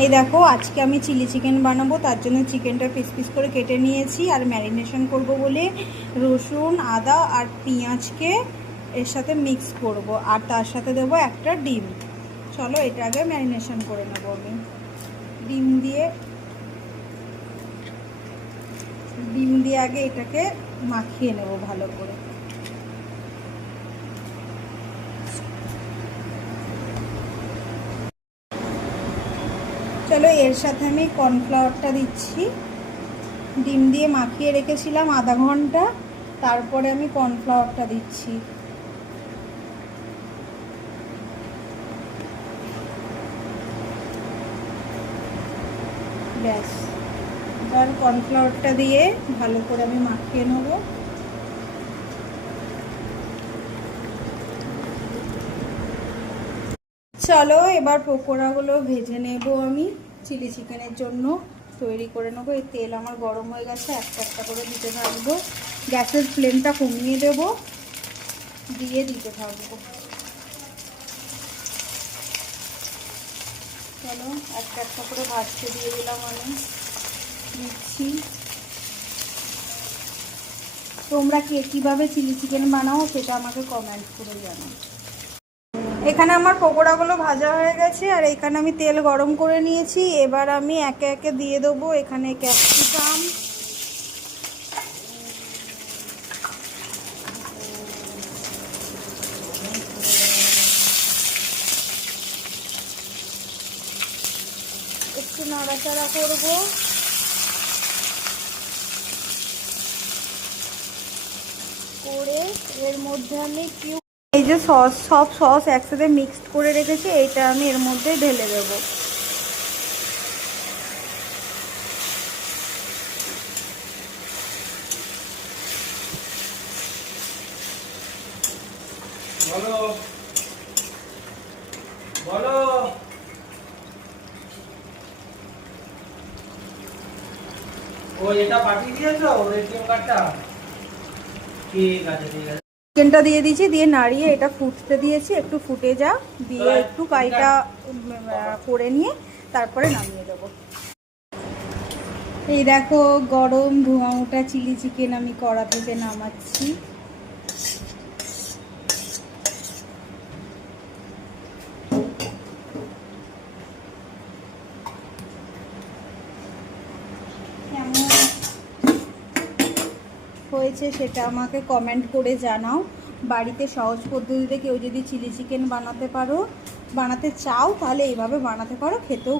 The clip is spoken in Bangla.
এই দেখো, আজকে আমি চিলি চিকেন বানাবো, তার জন্য চিকেনটা পিস পিস করে কেটে নিয়েছি। আর ম্যারিনেশন করব বলে রসুন, আদা আর পেঁয়াজকে এর সাথে মিক্স করব, আর তার সাথে দেবো একটা ডিম। চলো এটা আগে ম্যারিনেশন করে নেবো আমি। ডিম দিয়ে আগে এটাকে মাখিয়ে নেব ভালো করে। চলো এর সাথে আমি কর্নফ্লাওয়ারটা দিচ্ছি। ডিম দিয়ে মাখিয়ে রেখেছিলাম আধা ঘন্টা, তারপরে আমি কর্নফ্লাওয়ারটা দিচ্ছি। ব্যাস, এবার কর্নফ্লাওয়ারটা দিয়ে ভালো করে আমি মাখিয়ে নেব। চলো এবার পকোড়াগুলো ভেজে নেব আমি চিলি চিকেনের জন্য তৈরি করে নেবো। এই তেল আমার গরম হয়ে গেছে, একটা একটা করে দিতে থাকবো। গ্যাসের ফ্লেমটা কমিয়ে দেব, দিয়ে দিতে থাকবো। চলো একটা একটা করে ভাজতে দিয়ে দিলাম আমি, দিচ্ছি। তোমরা কে কীভাবে চিলি চিকেন বানাও সেটা আমাকে কমেন্ট করে জানাও। এখানে আমার পকোড়াগুলো ভাজা হয়ে গেছে, আর এখানে আমি তেল গরম করে নিয়েছি। এবার আমি একে একে দিয়ে দেবো এখানে ক্যাপসিকাম, একটু নাড়াচাড়া করব। করে এর মধ্যে আমি এই যে সব সস একসাথে মিক্সড করে রেখেছি, এইটা আমি এর মধ্যে ঢেলে দেবো। বলো ও এটা পাঠিয়ে দিয়েছো এটিএম কার্ডটা? ঠিক আছে ঠিক আছে। চিকেনটা দিয়ে দিয়েছি, দিয়ে নাড়িয়ে এটা ফুটতে দিয়েছি। একটু ফুটে যা, দিয়ে একটু কাইটা করে নিয়ে তারপরে নামিয়ে দেবো। এই দেখো গরম ধোঁয়া ওঠা চিলি চিকেন আমি কড়া থেকে নামাচ্ছি। কেমন হয়েছে সেটা আমাকে কমেন্ট করে জানাও। বাড়িতে সহজ পদ্ধতিতে কেউ যদি চিলি চিকেন বানাতে চাও তাহলে এইভাবে বানাতে পারো, খেতেও